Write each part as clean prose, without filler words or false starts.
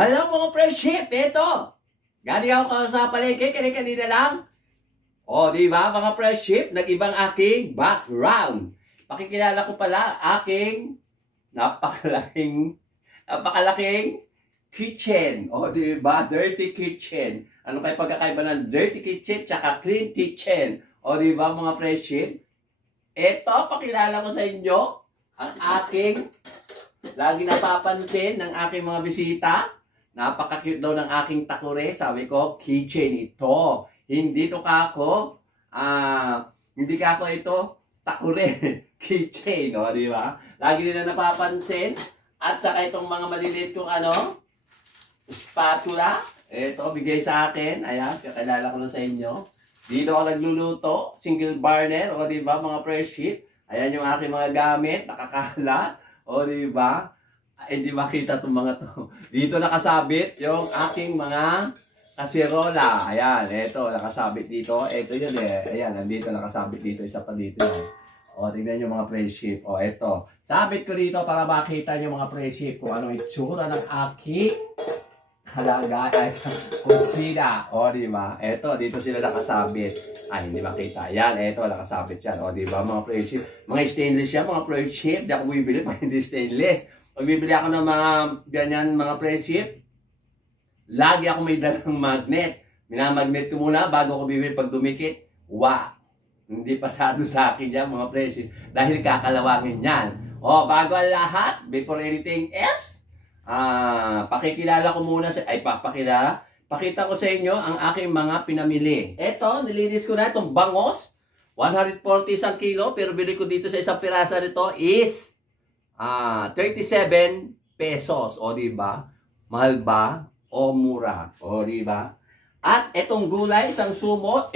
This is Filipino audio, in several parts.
Alam mga friendship, ito. Galing ako sa palengke, kanina lang. O, di ba mga friendship, nag-ibang aking background. Pakikilala ko pala aking napakalaking kitchen. O, di ba? Dirty kitchen. Ano kayo pagkakaiba ng dirty kitchen tsaka clean kitchen? O, di ba mga friendship? Ito, pakilala ko sa inyo ang aking lagi napapansin ng aking mga bisita. Napaka-cute daw ng aking takure. Sabi ko, kitchen ito. Hindi to kako. Hindi kako ito. Takure. Kitchen. O, di ba? Lagi nila napapansin. At saka itong mga maliliit kong spatula. Ito, bigay sa akin. Ayan, kakilala ko na sa inyo. Dito ako nagluluto. Single burner. O, di ba, mga fresh sheet. Ayan yung aking mga gamit. Nakakalat. O, di ba? Hindi makita itong mga to. Dito nakasabit yung aking mga kasirola. Ayan, ito, nakasabit dito. Ito yun eh. Ayan, nandito, nakasabit dito. Isa pa dito yan. O, tignan nyo mga friendship. O, ito. Sabit ko dito para makita nyo mga friendship kung anong itsura ng aking kalagay. Kusina. O, diba? Ito, dito sila nakasabit. Ay, hindi makita. Ayan, ito, nakasabit yan. O, diba, mga friendship. Mga stainless yan, mga friendship. Di ako bibili pa hindi stainless. Pag bibili ako ng mga ganyan, mga friendship, lagi ako may dalang magnet. Minamagnet ko muna bago ko bibili pag dumikit. Wow! Hindi pasado sa akin yan, mga friendship. Dahil kakalawangin yan. O, bago ang lahat, before anything else, pakikilala ko muna sa, pakita ko sa inyo ang aking mga pinamili. Ito, nilinis ko na itong bangos. 140 isang kilo, pero bili ko dito sa isang pirasa nito is 37 pesos. O, diba? Mahal ba? O, mura. O, diba? At itong gulay, isang supot.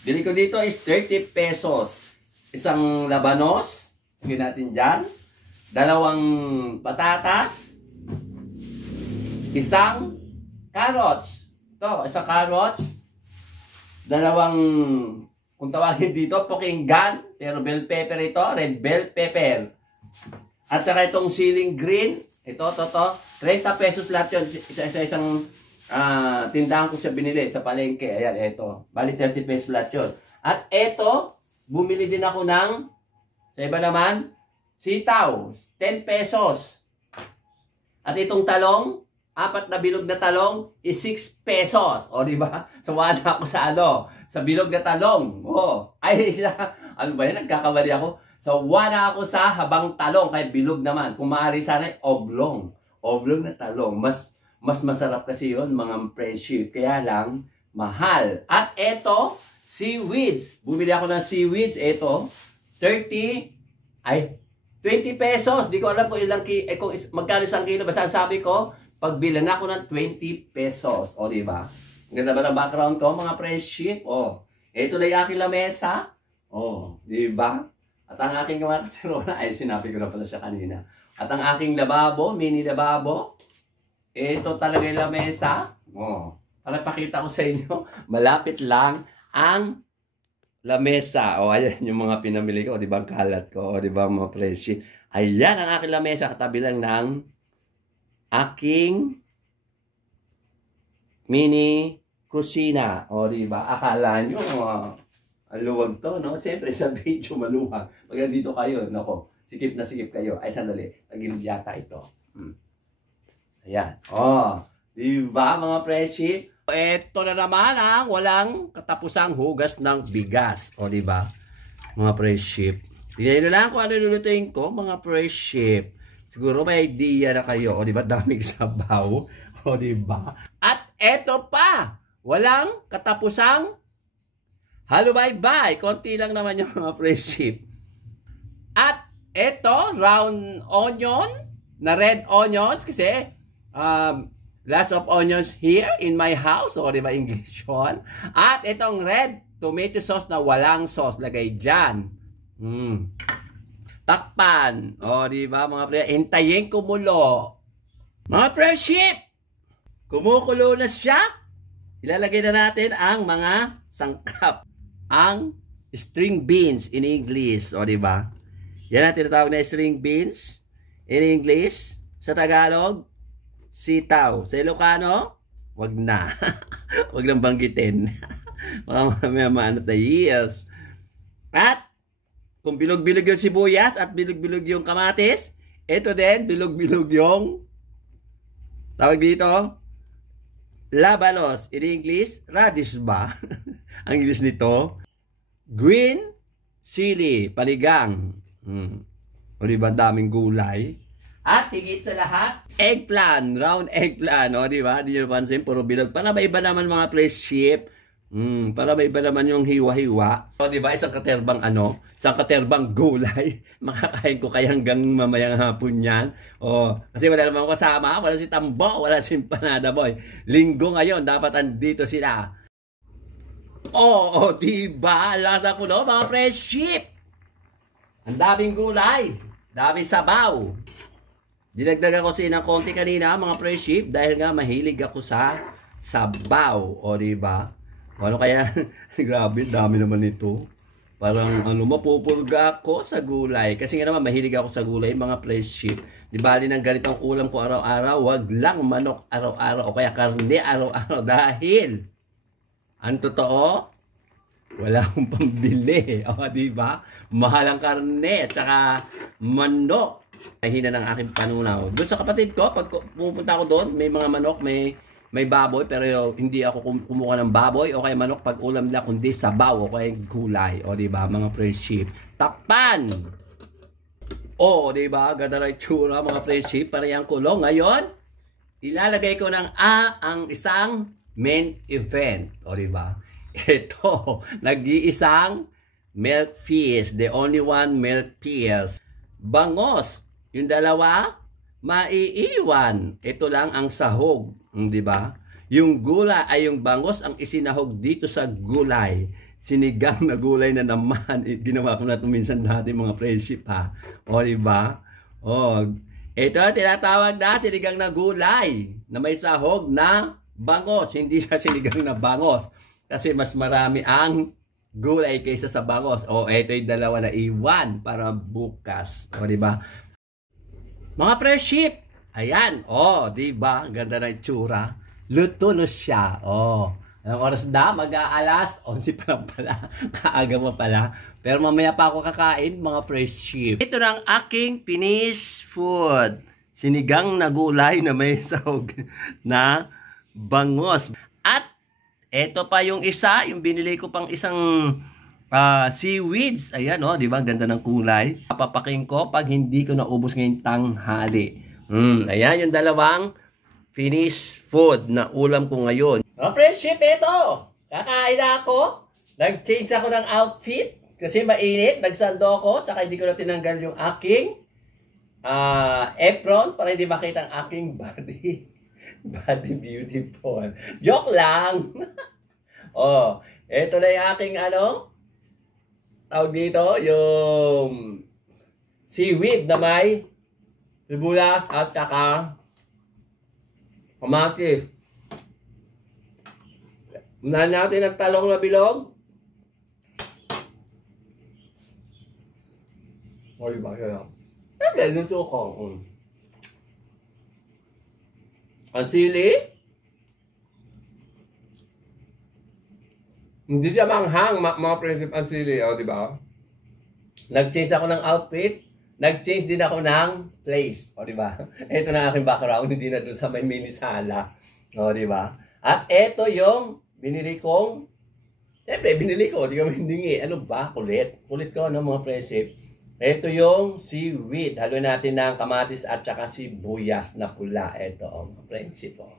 Bili ko dito is 30 pesos. Isang labanos. Tingnan natin dyan. 2 patatas. Isang carrots. Ito, isang carrots. 2, kung tawagin dito, pokinggan. Pero bell pepper ito, red bell pepper. At saka itong ceiling green. Ito. 30 pesos lahat yun. Isang tindahan ko siya binili sa palengke. Ayan, ito. Bali 30 pesos lahat yun. At ito, bumili din ako ng, sa iba naman, sitaw. 10 pesos. At itong talong, 4 na bilog na talong is 6 pesos. O, diba? So, wala ako sa bilog na talong. O, ay siya. Ano ba yan? Nagkakamali ako. So, wala ako sa habang talong. Kaya bilog naman. Kung maaari sana, oblong. Oblong na talong. Mas masarap kasi yun, mga friendship. Kaya lang, mahal. At eto, seaweeds. Bumili ako ng seaweeds. Eto, 20 pesos. Di ko alam kung magkano isang kilo. Basta sabi ko, pagbilan ako ng 20 pesos. O, diba? Ganda ba ng background ko, mga friendship? O, ito na yung aking lamesa. O, diba? At ang aking mga kasirola, ay sinabi ko na pala siya kanina. At ang aking lababo, mini lababo. Ito talaga yung lamesa. O, para pakita ko sa inyo, malapit lang ang lamesa. O, ayan yung mga pinamili ko. O, diba ang kalat ko? O, diba mga friendship? Ayan ang aking lamesa, katabi lang ng aking mini kusina. O, diba? Akala nyo, ang luwag to, no? Siyempre, sa video maluwag. Pag nandito kayo, nako, sikip na sikip kayo. Ay, sandali. Tagilid yata ito. Ayan. O, diba, mga friendship? Ito na naman ang walang katapusang hugas ng bigas. O, diba? Mga friendship. Tingnan nyo lang kung ano lulutuin ko, mga friendship. Siguro may idea na kayo. O, diba? Daming sabaw. O, diba? At eto pa. Walang katapusang halubaybay. Konti lang naman yung mga friendship. At eto, round onion. Na red onions. Kasi, lots of onions here in my house. O, diba? English yun. At itong red tomato sauce na walang sauce. Lagay dyan. Takpan. O, diba mga friendship? Hintayin kumulo. Mga friendship! Kumukulo na siya. Ilalagay na natin ang mga sangkap. Ang string beans in English. O, diba? Yan ang tinatawag na string beans in English. Sa Tagalog, sitaw. Sa Ilocano, wag na. Wag lang banggitin. Mga maano tayo, yes. At, kung bilog-bilog yung sibuyas at bilog-bilog yung kamatis, ito din, bilog-bilog yung, tawag dito, labanos. In English, radish ba? Ang English nito, green chili, panigang. O diba, daming gulay. At higit sa lahat, eggplant, round eggplant. O diba, di nyo pansin, puro bilog. Para may iba naman mga friendship. Para may iba naman yung hiwa-hiwa. O diba, isang katerbang gulay. Makakain ko kaya hanggang mamayang hapon yan. O, kasi wala naman kasama, wala si Tambo, wala si Empanada Boy. Linggo ngayon, dapat andito sila. O diba, lasa ko no, mga friendship. Ang daming gulay, daming sabaw. Dinagdagan ko ng konti kanina, mga friendship, dahil nga mahilig ako sa sabaw. O diba? Ano kaya, grabe, dami naman ito. Parang mapupurga ako sa gulay. Kasi nga naman, mahilig ako sa gulay, mga friendship. Di bali ng ganitong ulam ko araw-araw, wag lang manok araw-araw o kaya karne araw-araw. Dahil, ang totoo, wala akong pambili. O, diba? Mahal ang karne at saka manok. Hina ng aking panunaw. Doon sa kapatid ko, pag pupunta ako doon, may mga manok, may baboy, pero hindi ako kumuha ng baboy o kaya manok pag ulam nila, kundi sabaw o kaya gulay. O, diba, mga friendship. Takpan! O, diba, ganda na itsura, mga friendship, para yung kulong. Ngayon, ilalagay ko ng ang isang main event. O, diba? Ito, nag-iisang milk fish. The only one milk fish. Bangos. Yung dalawa, maiiwan. Ito lang ang sahog. Di ba? Yung gulay ay yung bangos ang isinahog dito sa gulay. Sinigang na gulay na naman. Ginawa ko na ito minsan dati, mga friendship, ha. O, di ba? O, ito tinatawag na sinigang na gulay na may sahog na bangos. Hindi siya sinigang na bangos. Kasi mas marami ang gulay kaysa sa bangos. O, ito yung dalawa na iwan para bukas. O, di ba? Mga friendship, ayan. O, di ba? Ganda na itsura. Luto na siya. O, anong oras na? Mag-aalas 11 pa lang pala. Kaaga mo pala. Pero mamaya pa ako kakain, mga friendship. Ito na ang aking finished food. Sinigang na gulay na may sahog na bangos. At ito pa yung isa, yung binili ko pang isang seaweeds. Ayan, oh, di ba? Ganda ng kulay. Papapaking ko pag hindi ko naubos ngayong tanghali. Ayan, yung dalawang finished food na ulam ko ngayon. Oh, friendship, ito. Kakain na ako. Nag-change ako ng outfit kasi mainit. Nagsando ako. Tsaka hindi ko na tinanggal yung aking apron para hindi makita ang aking body. Body beautiful. Joke lang. Oh, ito na yung aking tawag dito, yung seaweed na may sibuyas at saka kamatis. Unahan natin ang talong na bilog. O, diba siya? Ganito ko. Ang sili. Hindi siya manghang, mga prinsip ang sili, o, di ba? Nag-change ako ng outfit, nag-change din ako ng place, o, di ba? Ito na aking background, hindi na doon sa may mini sala, o, di ba? At ito yung binili kong, siyempre, binili ko, di kami hiningi. Ano ba? Kulit. Kulit ko, no, mga prinsip. Ito yung seaweed. Haluin natin ng kamatis at saka sibuyas na pula. Ito, mga prinsip, o.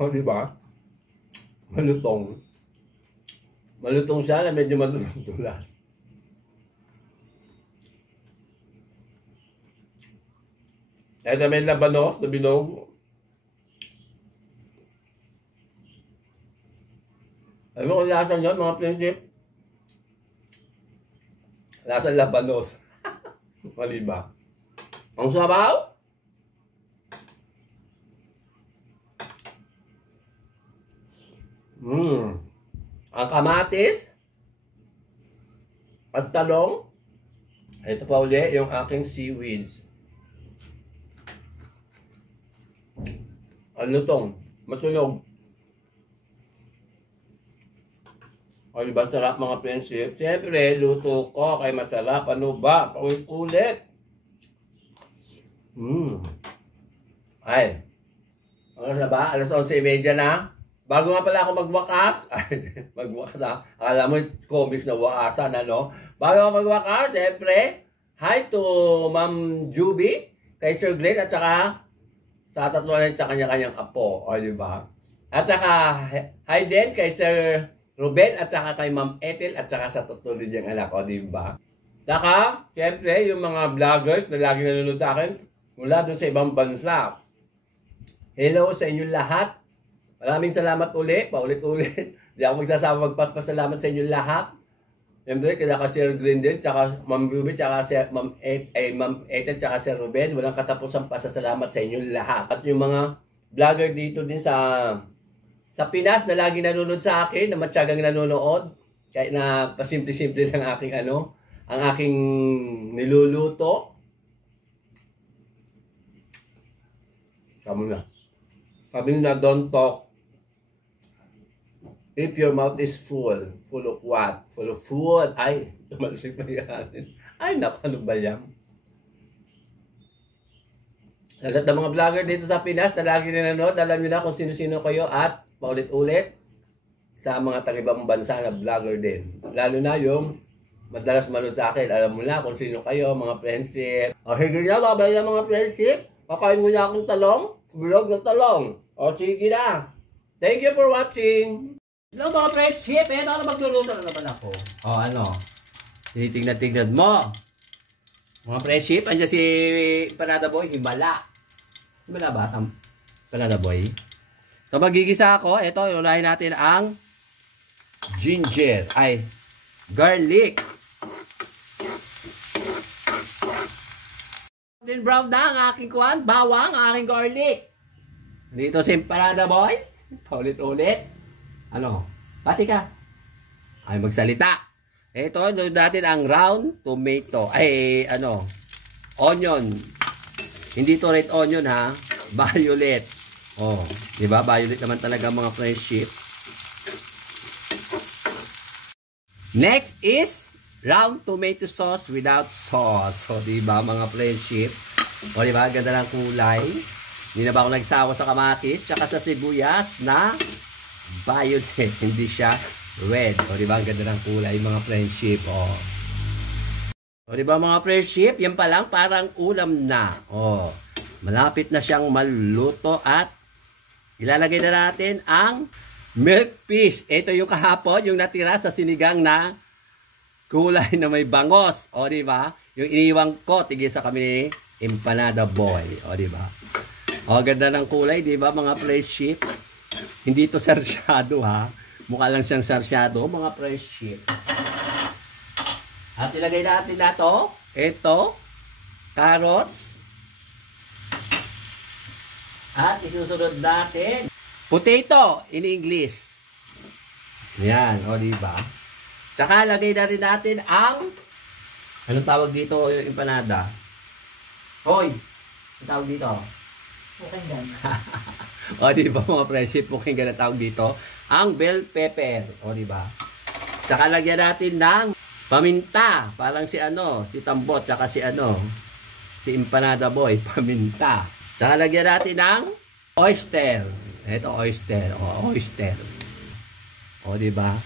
O, diba? Malutong. Malutong siya na medyo malutong tulas. Ito may labanos na bilog. Alam mo kung lasa nyo, mga prinsip? Lasa labanos. O, diba? Ang sabaw? ang kamatis, at talong. Ito pa uli yung aking seaweeds. Ang lutong, masunog. O, diba sarap mga friendship? Siyempre, luto ko kay masarap. Ano ba? Paulit-ulit. Ay. Ano na ba? Alas 11:30 na. Bago nga pala ako magwakas. Ay, magwakas ha. Akala mo, comics na wakasan, ano? Bago ako magwakas, siyempre, hi to Ma'am Juby, kay Sir Glenn, at saka sa tatlo sa kanya-kanyang apo. O, diba? At saka, hi din kay Sir Ruben, at saka kay Ma'am Ethel, at saka sa tutuloy niyang anak, o diba? Saka, siyempre, yung mga vloggers na lagi nanonood sa akin, mula doon sa ibang bansa. Hello sa inyong lahat. Maraming salamat uli, paulit-ulit. Hindi ako magsasama magpapasalamat sa inyong lahat. Siyempre, kaya ka Sir Green din, tsaka Ma'am Ruby, tsaka Ma'am Ethel, tsaka Sir Ruben. Walang katapusang pasasalamat sa inyong lahat. At yung mga vlogger dito din sa Pinas na lagi nanonood sa akin, na matyagang nanonood, kahit na pasimple-simple lang aking ang aking niluluto. Kamu na. Sabi na, don't talk if your mouth is full. Full of what? Full of food. Ay, tumalasig pa yan. Ay, naku, ano ba yan? Lahat ng mga vlogger dito sa Pinas na lagi nanonood, alam nyo na kung sino-sino kayo at paulit-ulit sa mga taga-ibang bansa na vlogger din. Lalo na yung madalas manood sa akin. Alam mo na kung sino kayo, mga friendship. O, higil na, babay na mga friendship. Kakain mo na akong talong. Bulog ng talong. O, sige na. Thank you for watching. Hello mga friendship. Eh, na magluluto na naman ako. O, ano? Tinitingnan-tingnan mo. Mga friendship, andyan si Panada Boy. Himala. Himala ba? Panada Boy. So, magigisa ako. Ito, unahin natin ang ginger. Ay, garlic. Din brown na ang aking kuwan. Bawang ang aking garlic. Dito si Panada Boy. Paulit-ulit. Ano? Pati ka. Ay, magsalita. Ito, doon natin ang round tomato. Ay, ano? Onion. Hindi to red onion ha. Violet. Oh, di ba? Violet naman talaga mga friendship. Next is round tomato sauce without sauce. So, di ba mga friendship? O, di ba? Ganda ng kulay. Hindi na ba ako nagsawa sa kamatis tsaka sa sibuyas na violet. Hindi siya red. O, di ba? Ganda ng kulay mga friendship. O, di ba mga friendship? Yan pa lang parang ulam na. O, malapit na siyang maluto at ilalagay na natin ang milk fish. Ito yung kahapon, yung natira sa sinigang na kulay na may bangos. O, di ba? Yung iniwang ko, tigil sa kami ni Empanada Boy. O, di ba? O, ganda ng kulay, di ba, mga friendship? Hindi ito sarsyado, ha? Mukha lang siyang sarsyado, mga friendship. At ilagay natin na ito. Ito, carrots. At isusunod natin potato in English. Yan, o diba? Tsaka lagay na rin natin ang anong tawag dito yung empanada? Hoy! Anong tawag dito? Pukinggan. O diba mga friendship, pukinggan na tawag dito. Ang bell pepper. O diba? Tsaka lagyan natin ng paminta. Parang si si Tambot, tsaka si si Empanada Boy, paminta. Tsaka lagyan natin ng oyster. Ito, oyster. O, oyster. O, diba?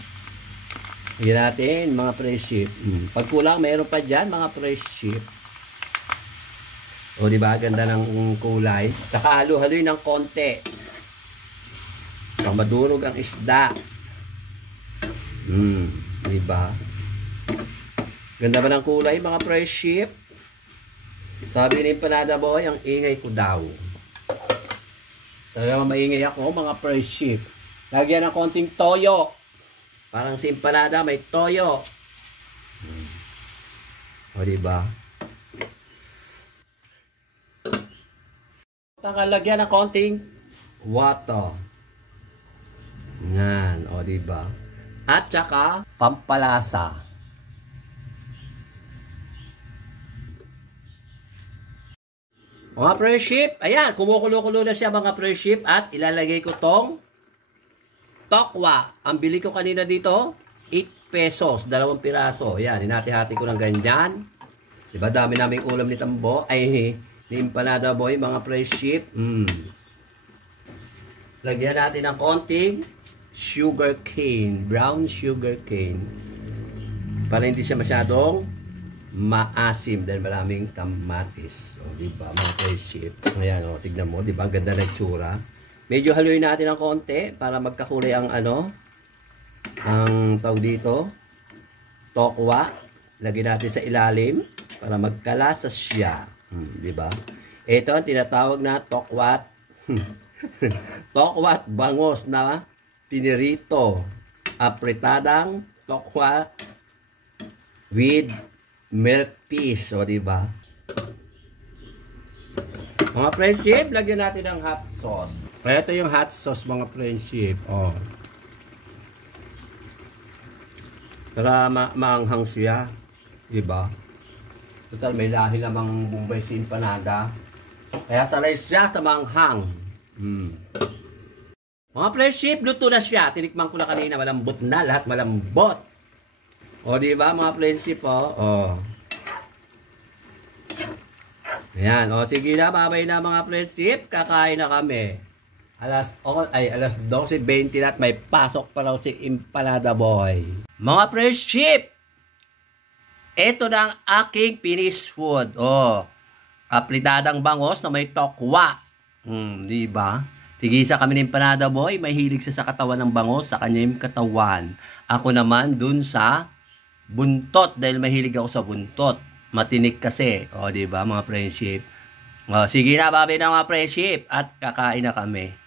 Lagyan natin, mga friendship. Pag kulang, mayroon pa dyan, mga friendship. O, diba? Ganda ng kulay. Tsaka halo-haloy ng konti. Tsaka madurog ang isda. Diba? Ganda ba ng kulay, mga friendship? Sabi ni Empanada Boy, ang ingay ko daw. Talagang maingay ako, mga friendship. Lagyan ng konting toyo. Parang si Empanada may toyo. O, diba? Lagyan ng konting water. Yan, o, diba? at saka pampalasa. Mga friendship, ayan, kumukulo-kulo na siya mga friendship at ilalagay ko tong tokwa. Ang bili ko kanina dito, 8 pesos, 2 piraso. Ayan, hinati-hati ko ng ganyan. Diba, dami naming ulam ni Tambo, ay ni Empanada Boy, mga friendship. Lagyan natin ng konting sugar cane, brown sugar cane. Para hindi siya masyadong maasim dahil maraming kamatis. O, diba, mga friendship. Ayan, o, tignan mo, diba, ang ganda ng tsura. Medyo haluin natin ng konti para magkakulay ang ang tawag dito, tokwa. Lagyan natin sa ilalim para magkalasa siya. Diba? Ito ang tinatawag na tokwat. Tokwat bangos na pinirito. Apretadang tokwat with milk peas. O, diba? Mga friendship, lagyan natin ng hot sauce. Ito yung hot sauce, mga friendship. O. Para maanghang siya. Diba? Total, may lahi lamang Bombay si Empanada. Kaya sanay siya sa manghang. Mga friendship, luto na siya. Tinikman ko na kanina, malambot na. Lahat malambot. O, diba, mga friendship, o. Ayan, o, sige na, babay na mga friendship. Kakain na kami. Alas 12:20 na at may pasok pa raw si Empanada Boy. Mga friendship, ito na ang aking finished food. O, apritadang bangos na may tokwa. Diba? Tigisa kami ni Empanada Boy. May hilig siya sa katawan ng bangos, sa kanya yung katawan. Ako naman dun sa buntot dahil mahilig ako sa buntot. Matinik kasi. O, diba, mga friendship? O, sige na, babay na mga friendship. At kakain na kami.